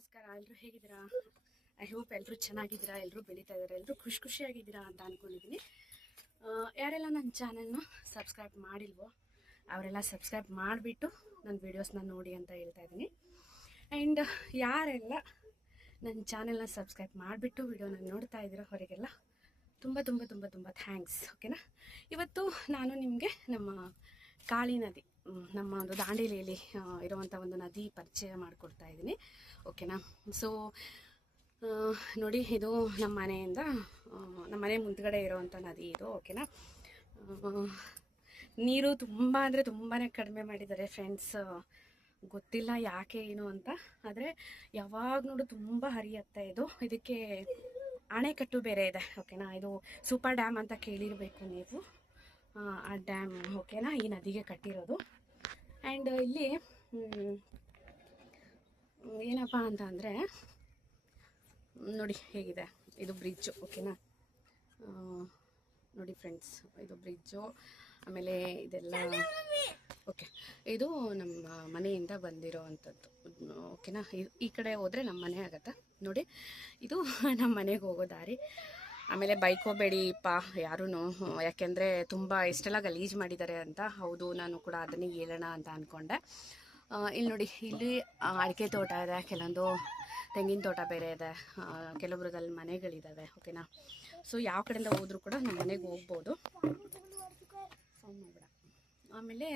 ನಮಸ್ಕಾರ ಎಲ್ಲರೂ ಹೇಗಿದ್ದೀರಾ? ಐ ಹೋಪ್ ಎಲ್ಲರೂ ಚೆನ್ನಾಗಿದ್ದೀರಾ ಎಲ್ಲರೂ ಬೆಳೀತಾ ಇದ್ದಾರೆ ಎಲ್ಲರೂ ಖುಷಿ ಖುಷಿಯಾಗಿದ್ದೀರಾ ಅಂತ ಅಂದ್ಕೊಂಡಿದ್ದೀನಿ ಯಾರೆಲ್ಲ ನನ್ನ ಚಾನಲ್ನ ಸಬ್ಸ್ಕ್ರೈಬ್ ಮಾಡಿಲ್ವೋ, ಅವರೆಲ್ಲ ಸಬ್ಸ್ಕ್ರೈಬ್ ಮಾಡಿಬಿಟ್ಟು ನನ್ನ ವೀಡಿಯೋಸ್ನ ನೋಡಿ ಅಂತ ಹೇಳ್ತಾ ಇದ್ದೀನಿ. ಆ್ಯಂಡ್ ಯಾರೆಲ್ಲ ನನ್ನ ಚಾನೆಲ್ನ ಸಬ್ಸ್ಕ್ರೈಬ್ ಮಾಡಿಬಿಟ್ಟು ವೀಡಿಯೋನ ನೋಡ್ತಾ ಇದ್ದೀರೋ ಅವರಿಗೆಲ್ಲ ತುಂಬ ತುಂಬ ತುಂಬ ತುಂಬ ಥ್ಯಾಂಕ್ಸ್ ಓಕೆನಾ ಇವತ್ತು ನಾನು ನಿಮಗೆ ನಮ್ಮ ಕಾಳಿ ನದಿ ನಮ್ಮ ಒಂದು ದಾಂಡೇಲಿಯಲ್ಲಿ ಇರುವಂಥ ಒಂದು ನದಿ ಪರಿಚಯ ಮಾಡಿಕೊಡ್ತಾ ಇದ್ದೀನಿ. ಓಕೆನಾ ಸೊ ನೋಡಿ, ಇದು ನಮ್ಮ ಮನೆಯಿಂದ ನಮ್ಮ ಮನೆ ಮುಂದ್ಗಡೆ ಇರುವಂಥ ನದಿ ಇದು. ಓಕೆನಾ ನೀರು ತುಂಬ ಅಂದರೆ ತುಂಬಾ ಕಡಿಮೆ ಮಾಡಿದ್ದಾರೆ ಫ್ರೆಂಡ್ಸ್ ಗೊತ್ತಿಲ್ಲ ಯಾಕೆ ಏನು ಅಂತ. ಆದರೆ ಯಾವಾಗ ನೋಡು ತುಂಬ ಹರಿಯುತ್ತೆ ಇದು. ಇದಕ್ಕೆ ಅಣೆಕಟ್ಟು ಬೇರೆ ಇದೆ. ಓಕೆನಾ ಇದು ಸೂಪರ್ ಡ್ಯಾಮ್ ಅಂತ ಕೇಳಿರಬೇಕು ನೀವು. ಆ, ಡ್ಯಾಮ್ ಓಕೆನಾ ಈ ನದಿಗೆ ಕಟ್ಟಿರೋದು. ಆ್ಯಂಡ್ ಇಲ್ಲಿ ಏನಪ್ಪ ಅಂತ ಅಂದರೆ ನೋಡಿ ಹೇಗಿದೆ. ಇದು ಬ್ರಿಡ್ಜು ಓಕೆನಾ ನೋಡಿ ಫ್ರೆಂಡ್ಸ್ ಇದು ಬ್ರಿಡ್ಜು ಆಮೇಲೆ ಇದೆಲ್ಲ ಓಕೆ ಇದು ನಮ್ಮ ಮನೆಯಿಂದ ಬಂದಿರೋ ಅಂಥದ್ದು ಓಕೆನಾ ಈ ಕಡೆ ಹೋದರೆ ನಮ್ಮ ಮನೆ ಆಗತ್ತೆ? ನೋಡಿ ಇದು ನಮ್ಮ ಮನೆಗೆ ಹೋಗೋ ದಾರಿ. ಆಮೇಲೆ ಬೈಕ್ ಪಾ ಯಾರೂ ಯಾಕೆಂದರೆ ತುಂಬ ಇಷ್ಟೆಲ್ಲ ಗಲೀಜು ಮಾಡಿದ್ದಾರೆ ಅಂತ. ಹೌದು, ನಾನು ಕೂಡ ಅದನ್ನೇ ಹೇಳೋಣ ಅಂತ ಅಂದ್ಕೊಂಡೆ ಇಲ್ಲಿ ನೋಡಿ, ಇಲ್ಲಿ ಅಡಿಕೆ ತೋಟ ಇದೆ, ಕೆಲವೊಂದು ತೆಂಗಿನ ತೋಟ ಬೇರೆ ಇದೆ. ಕೆಲವೊಬ್ರದಲ್ಲಿ ಮನೆಗಳಿದ್ದಾವೆ ಓಕೆನಾ? ಸೊ ಯಾವ ಕಡೆಯಿಂದ ಹೋದರೂ ಕೂಡ ನಮ್ಮ ಮನೆಗೆ ಹೋಗ್ಬೋದು. ಆಮೇಲೆ,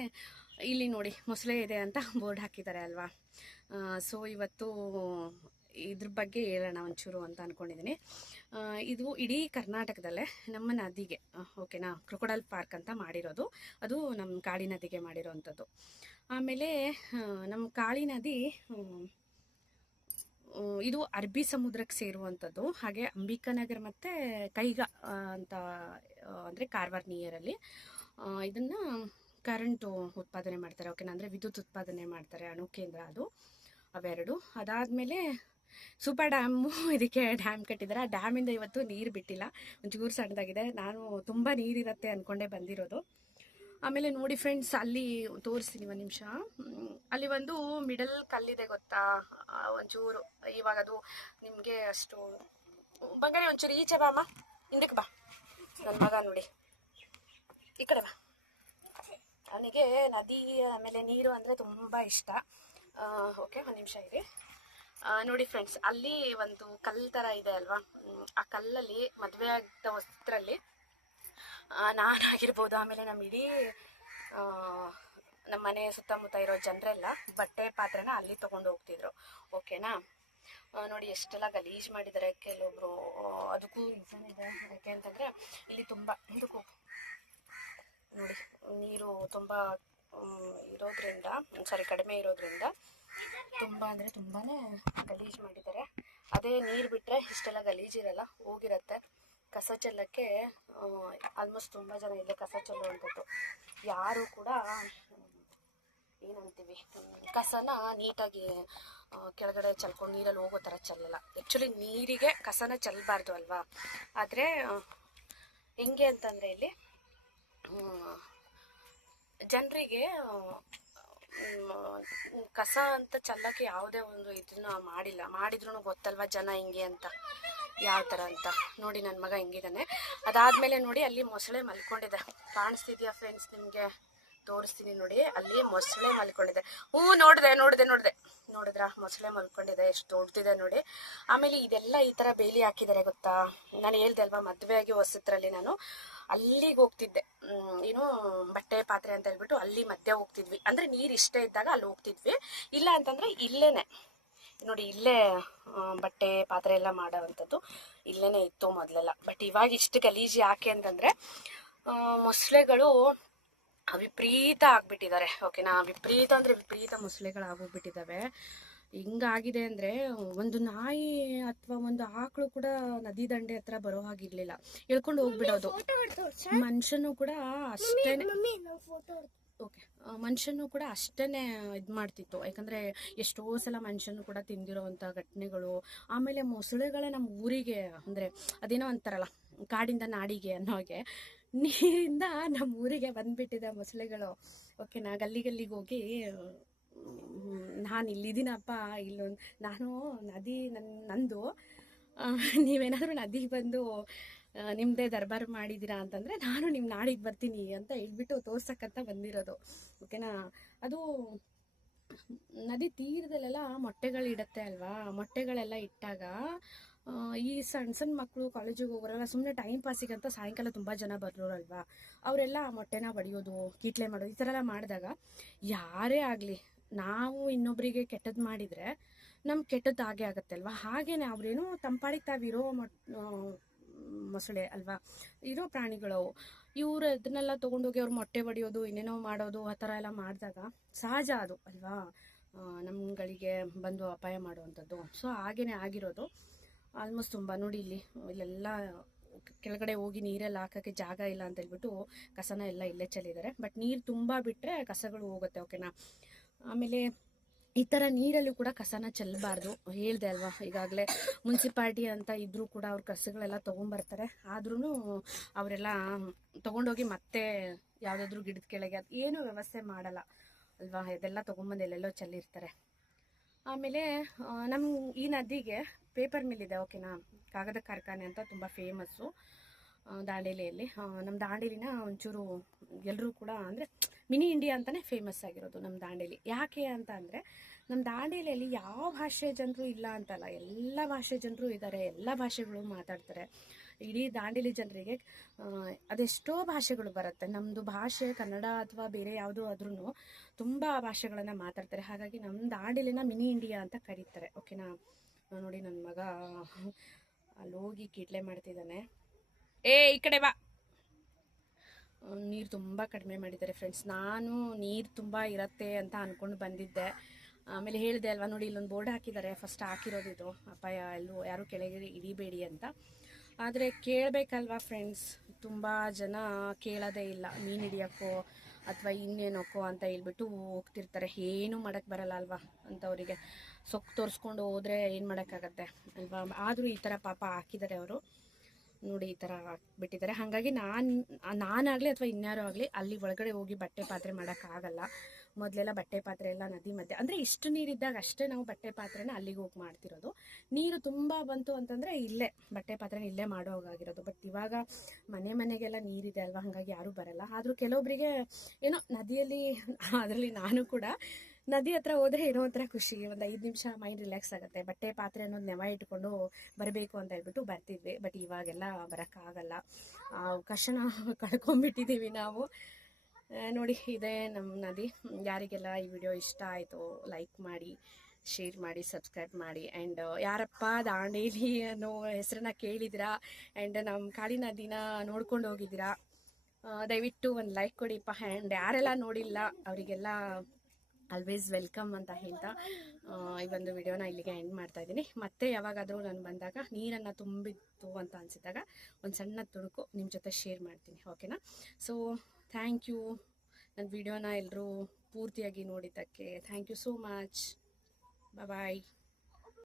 ಇಲ್ಲಿ ನೋಡಿ, ಮೊಸಳೆ ಇದೆ ಅಂತ ಬೋರ್ಡ್ ಹಾಕಿದ್ದಾರೆ ಅಲ್ವಾ? ಸೊ ಇವತ್ತು ಇದ್ರ ಬಗ್ಗೆ ಹೇಳೋಣ ಒಂಚೂರು ಅಂತ ಅಂದ್ಕೊಂಡಿದ್ದೀನಿ ಇದು ಇಡೀ ಕರ್ನಾಟಕದಲ್ಲೇ ನಮ್ಮ ನದಿಗೆ ಓಕೆನಾ, ಕ್ರೊಕೊಡಲ್ ಪಾರ್ಕ್ ಅಂತ ಮಾಡಿರೋದು. ಅದು ನಮ್ಮ ಕಾಳಿ ನದಿಗೆ ಮಾಡಿರೋವಂಥದ್ದು ಆಮೇಲೆ ನಮ್ಮ ಕಾಳಿ ನದಿ ಇದು ಅರಬ್ಬಿ ಸಮುದ್ರಕ್ಕೆ ಸೇರುವಂಥದ್ದು. ಹಾಗೆ ಅಂಬಿಕಾನಗರ್ ಮತ್ತು ಕೈಗ ಅಂತ ಅಂದರೆ ಕಾರವಾರ ನಿಯರಲ್ಲಿ ಇದನ್ನು ಕರೆಂಟು ಉತ್ಪಾದನೆ ಮಾಡ್ತಾರೆ. ಓಕೆನಾ, ಅಂದರೆ ವಿದ್ಯುತ್ ಉತ್ಪಾದನೆ ಮಾಡ್ತಾರೆ. ಅಣು ಕೇಂದ್ರ ಅದು, ಅವೆರಡು. ಅದಾದಮೇಲೆ ಸೂಪರ್ ಡ್ಯಾಮು ಇದಕ್ಕೆ ಡ್ಯಾಮ್ ಕಟ್ಟಿದ್ದಾರೆ. ಆ ಡ್ಯಾಮಿಂದ ಇವತ್ತು ನೀರು ಬಿಟ್ಟಿಲ್ಲ. ಒಂಚೂರು ಸಣ್ಣದಾಗಿದೆ. ನಾನು ತುಂಬ ನೀರಿರುತ್ತೆ ಅಂದ್ಕೊಂಡೇ ಬಂದಿರೋದು. ಆಮೇಲೆ ನೋಡಿ ಫ್ರೆಂಡ್ಸ್ ಅಲ್ಲಿ ತೋರಿಸ್ತೀನಿ ಒಂದು ನಿಮಿಷ. ಅಲ್ಲಿ ಒಂದು ಮಿಡಲ್ ಕಲ್ಲಿದೆ ಗೊತ್ತಾ? ಒಂಚೂರು. ಇವಾಗ ಅದು ನಿಮಗೆ ಅಷ್ಟು ಬಂಗಾರಿ ಒಂಚೂರು ಈಚೆ ಬಾ ಅಮ್ಮ ಹಿಂದಕ್ಕೆ ಬಾ. ನನ್ನ ಮಗ ನೋಡಿ. ಈ ಕಡೆ ಬಾ. ಅವನಿಗೆ ನದಿ ಆಮೇಲೆ ನೀರು ಅಂದರೆ ತುಂಬ ಇಷ್ಟ. ಓಕೆ, ಒಂದು ನಿಮಿಷ ಇರಿ. ನೋಡಿ ಫ್ರೆಂಡ್ಸ್ ಅಲ್ಲಿ ಒಂದು ಕಲ್ಲು ಥರ ಇದೆ ಅಲ್ವಾ? ಆ ಕಲ್ಲಲ್ಲಿ ಮದುವೆ ಆಗಿದ್ದ ಹೊಸದ್ರಲ್ಲಿ ನಾನಾಗಿರ್ಬೋದು, ಆಮೇಲೆ ನಮ್ಮ ಇಡೀ ನಮ್ಮ ಮನೆ ಸುತ್ತಮುತ್ತ ಇರೋ ಜನರೆಲ್ಲ ಬಟ್ಟೆ ಪಾತ್ರೆನ ಅಲ್ಲಿ ತೊಗೊಂಡು ಹೋಗ್ತಿದ್ರು. ಓಕೆನಾ ನೋಡಿ ಎಷ್ಟೆಲ್ಲ ಗಲೀಜು ಮಾಡಿದ್ದಾರೆ ಕೆಲವೊಬ್ರು ಅದಕ್ಕೂ ಇದನ್ನ ಇದೆ. ಯಾಕೆ ಅಂತಂದರೆ, ಇಲ್ಲಿ ತುಂಬ, ಇದಕ್ಕೂ ನೋಡಿ, ನೀರು ತುಂಬ ಇರೋದ್ರಿಂದ ಸಾರಿ ಕಡಿಮೆ ಇರೋದ್ರಿಂದ ತುಂಬ ಅಂದರೆ ತುಂಬಾ ಗಲೀಜು ಮಾಡಿದ್ದಾರೆ. ಅದೇ ನೀರು ಬಿಟ್ಟರೆ ಇಷ್ಟೆಲ್ಲ ಗಲೀಜಿರಲ್ಲ ಹೋಗಿರತ್ತೆ. ಕಸ ಚೆಲ್ಲಕ್ಕೆ ಆಲ್ಮೋಸ್ಟ್ ತುಂಬ ಜನ ಇಲ್ಲೇ ಕಸ ಚೆಲ್ಲುವಂಥದ್ದು ಯಾರು ಕೂಡ ಏನಂತೀವಿ ಕಸನ ನೀಟಾಗಿ ಕೆಳಗಡೆ ಚೆಲ್ಕೊಂಡು ನೀರಲ್ಲಿ ಹೋಗೋ ಥರ ಚೆಲ್ಲಲ್ಲ. ಆ್ಯಕ್ಚುಲಿ ನೀರಿಗೆ ಕಸನ ಚೆಲ್ಲಬಾರ್ದು ಅಲ್ವಾ? ಆದರೆ ಹೆಂಗೆ ಅಂತಂದರೆ ಇಲ್ಲಿ ಜನರಿಗೆ ಕಸ ಅಂತ ಚೆಲ್ಲಕ್ಕೆ ಯಾವುದೇ ಒಂದು ಇದನ್ನ ಮಾಡಿಲ್ಲ. ಮಾಡಿದ್ರು ಗೊತ್ತಲ್ವಾ ಜನ ಹಿಂಗೆ ಅಂತ? ಯಾವ ಥರ ಅಂತ? ನೋಡಿ ನನ್ನ ಮಗ ಹಿಂಗಿದ್ದಾನೆ ಅದಾದಮೇಲೆ ನೋಡಿ ಅಲ್ಲಿ ಮೊಸಳೆ ಮಲ್ಕೊಂಡಿದೆ. ಕಾಣಿಸ್ತಿದ್ಯಾ ಫ್ರೆಂಡ್ಸ್ ನಿಮಗೆ? ತೋರಿಸ್ತೀನಿ ನೋಡಿ. ಅಲ್ಲಿ ಮೊಸಳೆ ಮಲ್ಕೊಂಡಿದೆ. ಹ್ಞೂ, ನೋಡಿದೆ ನೋಡಿದೆ ನೋಡಿದೆ. ನೋಡಿದ್ರ? ಮೊಸಳೆ ಮಲ್ಕೊಂಡಿದೆ, ಎಷ್ಟು ದೊಡ್ಡದಿದೆ ನೋಡಿ. ಆಮೇಲೆ ಇದೆಲ್ಲ ಈ ಥರ ಬೇಲಿ ಹಾಕಿದ್ದಾರೆ ಗೊತ್ತಾ? ನಾನು ಹೇಳ್ದೆ ಅಲ್ವಾ ಮದುವೆ ಆಗಿ ಹೊಸದ್ರಲ್ಲಿ ನಾನು. ಅಲ್ಲಿಗೆ ಹೋಗ್ತಿದ್ದೆ. ಏನು ಬಟ್ಟೆ ಪಾತ್ರೆ ಅಂತ ಹೇಳ್ಬಿಟ್ಟು ಅಲ್ಲಿ ಮಧ್ಯೆ ಹೋಗ್ತಿದ್ವಿ. ಅಂದರೆ ನೀರು ಇಷ್ಟ ಇದ್ದಾಗ ಅಲ್ಲಿ ಹೋಗ್ತಿದ್ವಿ. ಇಲ್ಲ ಅಂತಂದರೆ ಇಲ್ಲೇನೆ. ನೋಡಿ, ಇಲ್ಲೇ ಬಟ್ಟೆ ಪಾತ್ರೆ ಎಲ್ಲ ಮಾಡೋವಂಥದ್ದು ಇಲ್ಲೇ ಇತ್ತು ಮೊದಲೆಲ್ಲ. ಬಟ್ ಇವಾಗ ಇಷ್ಟು ಗಲೀಜು ಯಾಕೆ ಅಂತಂದರೆ ಮೊಸಳೆಗಳು ವಿಪರೀತ ಆಗ್ಬಿಟ್ಟಿದ್ದಾರೆ. ಓಕೆನಾ? ವಿಪರೀತ ಅಂದರೆ ವಿಪರೀತ ಮೊಸಳೆಗಳು ಆಗೋಗ್ಬಿಟ್ಟಿದ್ದಾವೆ ಹಿಂಗಾಗಿದೆ ಅಂದರೆ ಒಂದು ನಾಯಿ ಅಥವಾ ಒಂದು ಆಕಳು ಕೂಡ ನದಿ ದಂಡೆ ಹತ್ರ ಬರೋ ಹಾಗಿರ್ಲಿಲ್ಲ ಎಳ್ಕೊಂಡು ಹೋಗ್ಬಿಡೋದು. ಮನುಷ್ಯನು ಕೂಡ ಅಷ್ಟೇನೆ ಓಕೆ. ಮನುಷ್ಯನು ಕೂಡ ಅಷ್ಟೇ ಇದು ಮಾಡ್ತಿತ್ತು. ಯಾಕಂದರೆ ಎಷ್ಟೋ ಸಲ ಮನುಷ್ಯನು ಕೂಡ ತಿಂದಿರೋವಂಥ ಘಟನೆಗಳು ಆಮೇಲೆ ಮೊಸಳೆಗಳೇ ನಮ್ಮ ಊರಿಗೆ ಅಂದರೆ ಅದೇನೋ ಅಂತಾರಲ್ಲ ಕಾಡಿಂದ ನಾಡಿಗೆ ಅನ್ನೋಗೆ ನೀರಿಂದ ನಮ್ಮ ಊರಿಗೆ ಬಂದ್ಬಿಟ್ಟಿದೆ ಮೊಸಳೆಗಳು. ಓಕೆನಾ? ಗಲ್ಲಿ ಗಲ್ಲಿಗೆ ಹೋಗಿ ನಾನು ಇಲ್ಲಿದ್ದೀನಪ್ಪ, ಇಲ್ಲೊಂದು, ನಾನು ನದಿ ನನ್ನ ನಂದು ನೀವೇನಾದರೂ ನದಿಗೆ ಬಂದು ನಿಮ್ಮದೇ ದರ್ಬಾರ್ ಮಾಡಿದ್ದೀರಾ ಅಂತಂದರೆ ನಾನು ನಿಮ್ಮ ನಾಡಿಗೆ ಬರ್ತೀನಿ ಅಂತ ಹೇಳ್ಬಿಟ್ಟು ತೋರ್ಸಕ್ಕಂತ ಬಂದಿರೋದು, ಓಕೆನಾ? ಅದು ನದಿ ತೀರದಲ್ಲೆಲ್ಲ ಮೊಟ್ಟೆಗಳಿಡತ್ತೆ ಅಲ್ವಾ? ಮೊಟ್ಟೆಗಳೆಲ್ಲ ಇಟ್ಟಾಗ ಈ ಸಣ್ಣ ಸಣ್ಣ ಮಕ್ಕಳು ಕಾಲೇಜಿಗೆ ಹೋಗೋರೆಲ್ಲ ಸುಮ್ಮನೆ ಟೈಮ್ ಪಾಸಿಗಂತ ಸಾಯಂಕಾಲ ತುಂಬ ಜನ ಬರೋರಲ್ವಾ ಅವರೆಲ್ಲ ಮೊಟ್ಟೆನ ಬಡಿಯೋದು, ಕೀಟ್ಲೆ ಮಾಡೋದು, ಈ ಥರ ಎಲ್ಲ ಮಾಡಿದಾಗ ಯಾರೇ ಆಗಲಿ ನಾವು ಇನ್ನೊಬ್ಬರಿಗೆ ಕೆಟ್ಟದ್ದು ಮಾಡಿದರೆ ನಮ್ಗೆ ಕೆಟ್ಟದ್ದು ಹಾಗೆ ಆಗುತ್ತೆ ಅಲ್ವಾ? ಹಾಗೇನೆ ಅವರೇನು ತಂಪಾಡಿಗೆ ತಾವಿರೋ ಮೊಸಳೆ ಅಲ್ವಾ? ಇರೋ ಪ್ರಾಣಿಗಳು, ಇವರು ಅದನ್ನೆಲ್ಲ ತೊಗೊಂಡೋಗಿ ಅವ್ರು ಮೊಟ್ಟೆ ಬಡಿಯೋದು, ಇನ್ನೇನೋ ಮಾಡೋದು, ಆ ಥರ ಎಲ್ಲ ಮಾಡಿದಾಗ ಸಹಜ ಅದು ಅಲ್ವಾ? ನಮ್ಗಳಿಗೆ ಬಂದು ಅಪಾಯ ಮಾಡುವಂಥದ್ದು. ಸೊ, ಹಾಗೇನೆ ಆಗಿರೋದು. ಆಲ್ಮೋಸ್ಟ್ ತುಂಬ ನೋಡಿ ಇಲ್ಲಿ, ಇಲ್ಲೆಲ್ಲ ಕೆಳಗಡೆ ಹೋಗಿ ನೀರೆಲ್ಲ ಹಾಕೋಕ್ಕೆ ಜಾಗ ಇಲ್ಲ ಅಂತ ಹೇಳ್ಬಿಟ್ಟು ಕಸನ ಎಲ್ಲ ಇಲ್ಲೇ ಚೆಲ್ಲಿದ್ದಾರೆ. ಬಟ್ ನೀರು ತುಂಬ ಬಿಟ್ಟರೆ ಕಸಗಳು ಹೋಗುತ್ತೆ, ಓಕೆನಾ? ಆಮೇಲೆ ಈ ಥರ ನೀರಲ್ಲೂ ಕೂಡ ಕಸನ ಚೆಲ್ಲಬಾರ್ದು ಹೇಳ್ದೆ ಅಲ್ವಾ, ಈಗಾಗಲೇ ಮುನ್ಸಿಪಾಲ್ಟಿ ಅಂತ ಇದ್ರೂ ಕೂಡ ಅವ್ರ ಕಸಗಳೆಲ್ಲ ತೊಗೊಂಬರ್ತಾರೆ. ಆದ್ರೂ ಅವರೆಲ್ಲ ತೊಗೊಂಡೋಗಿ ಮತ್ತೆ ಯಾವುದಾದ್ರೂ ಗಿಡದ ಕೆಳಗೆ ಅದು ಏನೂ ವ್ಯವಸ್ಥೆ ಮಾಡಲ್ಲ ಅಲ್ವಾ, ಇದೆಲ್ಲ ತೊಗೊಂಬಂದು ಎಲ್ಲೆಲ್ಲೋ ಚೆಲ್ಲಿರ್ತಾರೆ. ಆಮೇಲೆ ನಮ್ಮ ಈ ನದಿಗೆ ಪೇಪರ್ ಮಿಲ್ ಇದೆ, ಓಕೆನಾ? ಕಾಗದ ಕಾರ್ಖಾನೆ ಅಂತ ತುಂಬ ಫೇಮಸ್ಸು ದಾಂಡೇಲಿಯಲ್ಲಿ. ನಮ್ಮ ದಾಂಡೇಲಿನ ಒಂಚೂರು ಎಲ್ಲರೂ ಕೂಡ ಅಂದರೆ ಮಿನಿ ಇಂಡಿಯಾ ಅಂತಲೇ ಫೇಮಸ್ ಆಗಿರೋದು ನಮ್ಮ ದಾಂಡೇಲಿ. ಯಾಕೆ ಅಂತ ಅಂದರೆ ನಮ್ಮ ದಾಂಡೇಲಿಯಲ್ಲಿ ಯಾವ ಭಾಷೆ ಜನರು ಇಲ್ಲ ಅಂತಲ್ಲ, ಎಲ್ಲ ಭಾಷೆ ಜನರು ಇದ್ದಾರೆ ಎಲ್ಲ ಭಾಷೆಗಳು ಮಾತಾಡ್ತಾರೆ. ಇಡೀ ದಾಂಡೇಲಿ ಜನರಿಗೆ ಅದೆಷ್ಟೋ ಭಾಷೆಗಳು ಬರುತ್ತೆ. ನಮ್ಮದು ಭಾಷೆ ಕನ್ನಡ ಅಥವಾ ಬೇರೆ ಯಾವುದೋ ಆದ್ರೂ ತುಂಬ ಭಾಷೆಗಳನ್ನು ಮಾತಾಡ್ತಾರೆ. ಹಾಗಾಗಿ ನಮ್ಮ ದಾಂಡೇಲಿನ ಮಿನಿ ಇಂಡಿಯಾ ಅಂತ ಕರೀತಾರೆ. ಓಕೆನಾ? ನೋಡಿ ನನ್ನ ಮಗ ಅಲ್ಲಿ ಹೋಗಿ ಕೀಟ್ಲೆ ಮಾಡ್ತಿದ್ದಾನೆ. ಏ, ಈ ಕಡೆ ಬಾ. ನೀರು ತುಂಬ ಕಡಿಮೆ ಮಾಡಿದ್ದಾರೆ ಫ್ರೆಂಡ್ಸ್ ನಾನು ನೀರು ತುಂಬ ಇರತ್ತೆ ಅಂತ ಅಂದ್ಕೊಂಡು ಬಂದಿದ್ದೆ. ಆಮೇಲೆ ಹೇಳಿದೆ ಅಲ್ವಾ, ನೋಡಿ, ಇಲ್ಲೊಂದು ಬೋರ್ಡ್ ಹಾಕಿದ್ದಾರೆ. ಫಸ್ಟ್ ಹಾಕಿರೋದು ಇದು. ಅಪಾಯ ಎಲ್ಲೂ ಯಾರು ಕೆಳಗೆ ಇಡಿಬೇಡಿ ಅಂತ. ಆದರೆ ಕೇಳಬೇಕಲ್ವಾ ಫ್ರೆಂಡ್ಸ್ ತುಂಬ ಜನ ಕೇಳೋದೇ ಇಲ್ಲ. ಮೀನು ಹಿಡಿಯೋಕ್ಕೋ ಅಥವಾ ಇನ್ನೇನೋಕ್ಕೋ ಅಂತ ಹೇಳ್ಬಿಟ್ಟು ಹೋಗ್ತಿರ್ತಾರೆ. ಏನೂ ಮಾಡೋಕ್ಕೆ ಬರಲ್ಲ ಅಲ್ವಾ ಅಂತವರಿಗೆ. ಸೊಕ್ಕು ತೋರಿಸ್ಕೊಂಡು ಹೋದರೆ ಏನು ಮಾಡೋಕ್ಕಾಗತ್ತೆ ಅಲ್ವಾ? ಆದರೂ ಈ ಥರ ಪಾಪ ಹಾಕಿದ್ದಾರೆ ಅವರು. ನೋಡಿ ಈ ಥರ ಬಿಟ್ಟಿದ್ದಾರೆ ಹಾಗಾಗಿ ನಾನು, ನಾನಾಗಲಿ ಅಥವಾ ಇನ್ಯಾರು ಆಗಲಿ ಅಲ್ಲಿ ಒಳಗಡೆ ಹೋಗಿ ಬಟ್ಟೆ ಪಾತ್ರೆ ಮಾಡೋಕ್ಕಾಗಲ್ಲ. ಮೊದಲೆಲ್ಲ ಬಟ್ಟೆ ಪಾತ್ರೆ ಎಲ್ಲ ನದಿ ಮಧ್ಯೆ. ಅಂದರೆ ಇಷ್ಟು ನೀರಿದ್ದಾಗ ಅಷ್ಟೇ ನಾವು ಬಟ್ಟೆ ಪಾತ್ರೆನ ಅಲ್ಲಿಗೆ ಹೋಗಿ ಮಾಡ್ತಿರೋದು. ನೀರು ತುಂಬ ಬಂತು ಅಂತಂದರೆ ಇಲ್ಲೇ, ಬಟ್ಟೆ ಪಾತ್ರೆನ ಇಲ್ಲೇ ಮಾಡೋ ಹಾಗಾಗಿರೋದು. ಬಟ್ ಇವಾಗ ಮನೆ ಮನೆಗೆಲ್ಲ ನೀರಿದೆ ಅಲ್ವಾ? ಹಾಗಾಗಿ ಯಾರೂ ಬರಲ್ಲ. ಆದರೂ ಕೆಲವೊಬ್ಬರಿಗೆ ಏನೋ ನದಿಯಲ್ಲಿ ಅದರಲ್ಲಿ ನಾನು ಕೂಡ ನದಿ ಹತ್ರ ಹೋದರೆ ಏನೋ ಒಂಥರ ಖುಷಿ, ಒಂದು ಐದು ನಿಮಿಷ ಮೈಂಡ್ ರಿಲ್ಯಾಕ್ಸ್ ಆಗುತ್ತೆ. ಬಟ್ಟೆ ಪಾತ್ರೆ ಅನ್ನೋದು ನೆವ ಇಟ್ಕೊಂಡು ಬರಬೇಕು ಅಂತ ಹೇಳ್ಬಿಟ್ಟು ಬರ್ತಿದ್ವಿ. ಬಟ್ ಇವಾಗೆಲ್ಲ ಬರೋಕ್ಕಾಗಲ್ಲ. ಅವಕಾಶನ ಕಳ್ಕೊಂಡ್ಬಿಟ್ಟಿದ್ದೀವಿ ನಾವು. ನೋಡಿ, ಇದೇ ನಮ್ಮ ನದಿ. ಯಾರಿಗೆಲ್ಲ ಈ ವಿಡಿಯೋ ಇಷ್ಟ ಆಯಿತು ಲೈಕ್ ಮಾಡಿ ಶೇರ್ ಮಾಡಿ ಸಬ್ಸ್ಕ್ರೈಬ್ ಮಾಡಿ. ಆ್ಯಂಡ್ ಯಾರಪ್ಪ ದಾಂಡೇಲಿ ಅನ್ನೋ ಹೆಸರನ್ನ ಕೇಳಿದಿರಾ? ಆ್ಯಂಡ್ ನಮ್ಮ ಕಾಳಿ ನದಿನ ನೋಡ್ಕೊಂಡು ಹೋಗಿದ್ದೀರಾ? ದಯವಿಟ್ಟು ಒಂದು ಲೈಕ್ ಕೊಡಿಪ್ಪ. ಆ್ಯಂಡ್ ಯಾರೆಲ್ಲ ನೋಡಿಲ್ಲ, ಅವರಿಗೆಲ್ಲ ಆಲ್ವೇಸ್ ವೆಲ್ಕಮ್ ಅಂತ ಹೇಳ್ತಾ ಈ ಒಂದು ವಿಡಿಯೋನ ಇಲ್ಲಿಗೆ ಎಂಡ್ ಮಾಡ್ತಾ ಇದ್ದೀನಿ. ಮತ್ತೆ ಯಾವಾಗಾದರೂ ನಾನು ಬಂದಾಗ ನೀರನ್ನು ತುಂಬಿತ್ತು ಅಂತ ಅನಿಸಿದಾಗ ಒಂದು ಸಣ್ಣ ತುಣುಕು ನಿಮ್ಮ ಜೊತೆ ಶೇರ್ ಮಾಡ್ತೀನಿ ಓಕೆನಾ ಸೊ ಥ್ಯಾಂಕ್ ಯು ನನ್ನ ವಿಡಿಯೋನ ಎಲ್ಲರೂ ಪೂರ್ತಿಯಾಗಿ ನೋಡಿದ್ದಕ್ಕೆ thank you so much bye